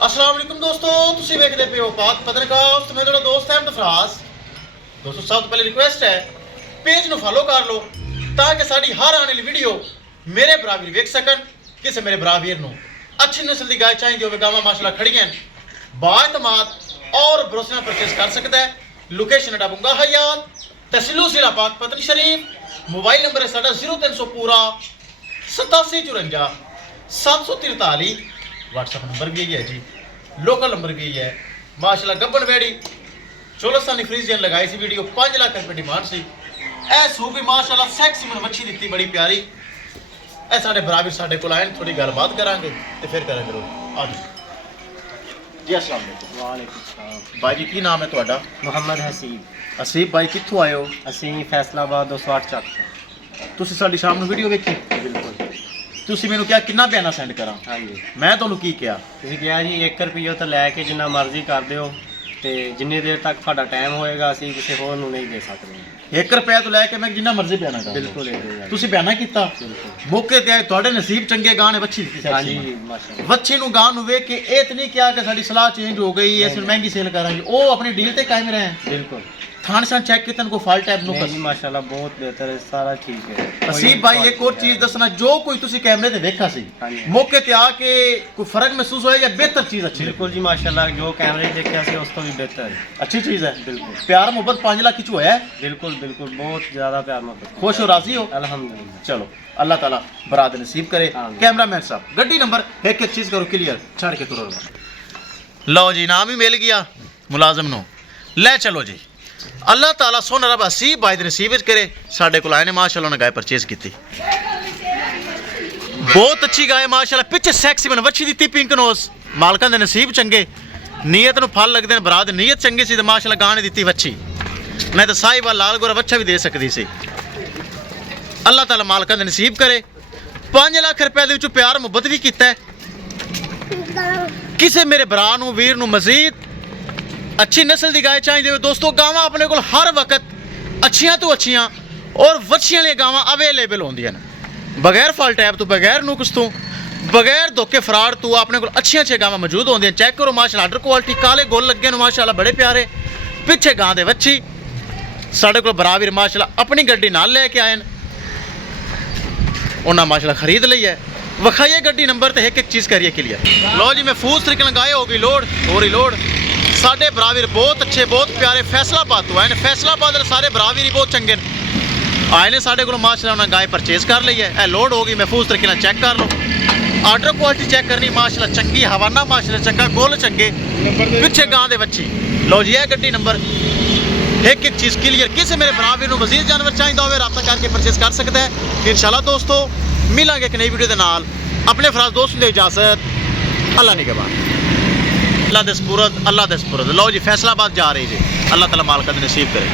अस्सलाम वालेकुम दोस्तों, तुसी वेखदे पे हो पाक पत्रकार ते मैं तेरा दोस्त अहमद फराज। दोस्तों सब तो पहले रिक्वेस्ट है पेज नु फॉलो कर लो ताकि साडी हर आने वाली वीडियो मेरे बराबर वेख सकन। किसे मेरे बराबर नु अच्छी नस्ल दी गाय चाहिए होवे, गावां माशाल्लाह खड़ियां बाएतमाद और भरोसे नाल परचेस कर सकदा है। लोकेशन है बुंगा हयात, तहसील जिला पाक पतन शरीफ। मोबाइल नंबर है साडा 0300 पूरा 8754 743। व्हाट्सएप नंबर भी यही है जी, लोकल नंबर भी यही है। माशाल्लाह गब्बन बेड़ी 14 फ्रीजियन लगाई सी वीडियो 5 लाख रुपए डिमांड सी। ऐ सूप भी माशाल्लाह सेक्सी मन मच्छी दी बड़ी प्यारी। ऐ साडे बराबर साडे कोल आए, थोड़ी गलबात करांगे ते फिर करांगे लोग। आ जाओ जी। अस्सलाम वालेकुम। वालेकुम सलाम। भाई जी की नाम है ਤੁਹਾਡਾ? ਮੁਹੰਮਦ ਹਸੀਬ। ਹਸੀਬ ਭਾਈ ਕਿੱਥੋਂ ਆਏ ਹੋ? ਅਸੀਂ ਫੈਸਲਾਬਾਦ 208 ਚੱਕ। ਤੁਸੀਂ ਸਾਡੀ ਸ਼ਾਮ ਨੂੰ ਵੀਡੀਓ ਵੇਖੀ? ਬਿਲਕੁਲ। ਤੁਸੀਂ ਮੈਨੂੰ ਕਿਹਾ ਕਿੰਨਾ ਬਿਆਨਾ ਸੈਂਡ ਕਰਾਂ? ਹਾਂਜੀ, ਮੈਂ ਤੁਹਾਨੂੰ ਕੀ ਕਿਹਾ? ਤੁਸੀਂ ਕਿਹਾ ਜੀ 1 ਰੁਪਈਆ ਤੋਂ ਲੈ ਕੇ ਜਿੰਨਾ ਮਰਜ਼ੀ ਕਰ ਦਿਓ ਤੇ ਜਿੰਨੀ ਦੇਰ ਤੱਕ ਤੁਹਾਡਾ ਟਾਈਮ ਹੋਏਗਾ ਅਸੀਂ ਕਿਸੇ ਹੋਰ ਨੂੰ ਨਹੀਂ ਦੇ ਸਕਦੇ। 1 ਰੁਪਏ ਤੋਂ ਲੈ ਕੇ ਮੈਂ ਜਿੰਨਾ ਮਰਜ਼ੀ ਬਿਆਨਾ ਕਰਾਂ। ਬਿਲਕੁਲ ਇਹ ਗੱਲ। ਤੁਸੀਂ ਬਿਆਨਾ ਕੀਤਾ, ਬਿਲਕੁਲ। ਮੌਕੇ ਤੇ ਆਏ, ਤੁਹਾਡੇ ਨਸੀਬ ਚੰਗੇ ਗਾਂ ਨੇ ਵੱਛੀ ਦਿੱਤੀ ਸੀ। ਹਾਂਜੀ ਮਾਸ਼ਾਅੱਲਾ। ਵੱਛੀ ਨੂੰ ਗਾਂ ਨੂੰ ਵੇਖ ਕੇ ਇਹ ਤੇ ਨਹੀਂ ਕਿਹਾ ਕਿ ਸਾਡੀ ਸਲਾਹ ਚੇਂਜ ਹੋ ਗਈ, ਇਸ ਨੂੰ ਮਹਿੰਗੀ ਸੇਲ ਕਰਾਂਗੇ। ਉਹ ਆਪਣੀ ਡੀਲ ਤੇ ਕਾਇਮ ਰਹੇ। ਬਿਲकुल। थान शान चेक कितन को फॉल्ट टाइप नो नहीं जी माशाल्लाह बहुत बेहतर है, सारा ठीक है। हसीब भाई एक और चीज दसना, जो कोई तुसी कैमरे ते देखा सी हाँ जी। मौके ते आके कोई फर्क महसूस होया या बेहतर चीज अच्छी? बिल्कुल जी माशाल्लाह, जो कैमरे देखा से उस तो भी बेहतर है। अच्छी चीज है। बिल्कुल। प्यार मोहब्बत 5 लाख की होया है। बिल्कुल बिल्कुल, बहुत ज़्यादा प्यार मोहब्बत। खुश हो, राजी हो? अल्हम्दुलिल्लाह। चलो अल्लाह ताला बरात नसीब करे। आमीन। कैमरामैन साहब गड्डी नंबर एक एक चीज करो क्लियर, छड़ के तुरो। लो जी, नाम ही मिल गया मुलाजम नो। ले चलो जी, अल्लाह ताला सोना रब हसीब भाई दे नसीब विच करे। साडे कोल आए ने माशाल्लाह, ने गाय परचेज की। बहुत अच्छी गाय माशाल्लाह, पिछे सैक्सी बन वच्छी दी पिंक नोस। मालकां दे नसीब चंगे, नीयत नु फल लगदे ने। बरात नीयत चंगी सी ते माशाल्लाह गां ने दित्ती वच्छी, नहीं तो साहिबाल लाल गोरा वच्छा भी दे सकदी सी। अल्लाह ताला मालकां दे नसीब करे। 5 लाख रुपए दे विचों प्यार मुहब्बत भी कीता है। किसे मेरे भरा नु वीर नु मजीद अच्छी नस्ल की गाय चाहिए दोस्तों, गावां अपने को हर वक्त अच्छियां तो अच्छियां और वच्छियां वाली गावां अवेलेबल होंदियां ने। बगैर फॉल टैप तो, बगैर नुक्स तो, बगैर धोखे फराड तो अपने को अच्छी अच्छी गावां मौजूद होंदियां। चेक करो माशाल्लाह, आर्डर क्वालिटी काले गोल लगे ने माशाल्लाह, बड़े प्यारे। पिछे गां दे वच्छी साढ़े को बराबर माशाल्लाह अपनी गड्डी नाल लेके आए उन्हें माशाल्लाह खरीद ली है। विखाइए गड्डी नंबर तो एक एक चीज़ करिए क्लियर। लो जी, महफूज तरीके गाय हो गई लोड हो रही लोड। साढ़े बराबर बहुत अच्छे बहुत प्यारे फैसलाबाद तो आए ने। फैसलाबाद सारे बराबर ही बहुत चंगे आए ने साढ़े को माशाल्लाह। उन्हें गाय परचेज कर ली है, लोड हो गई। महफूज तरीके चेक कर लो, आर्डर क्वालिटी चेक करनी माशाल्लाह चंगी, हवाना माशाल्लाह चंगा, गोल चंगे, पिछे गां दे बच्ची। लो जी, है गड्डी नंबर एक एक चीज़ क्लियर। किसी मेरे बराबर को मजीद जानवर चाहिए हो रब्ता करके परचेज कर सकता है। इंशाल्लाह दोस्तों मिलांगे एक नई वीडियो के नाल। अपने फराज दोस्त ने इजाजत, अल्लाह निगहबान। अल्लाह दे सपुरद, अल्लाह दे सपुरद। लो जी, फैसलाबाद जा रही जी। अल्लाह ताला मालक नसीब करे।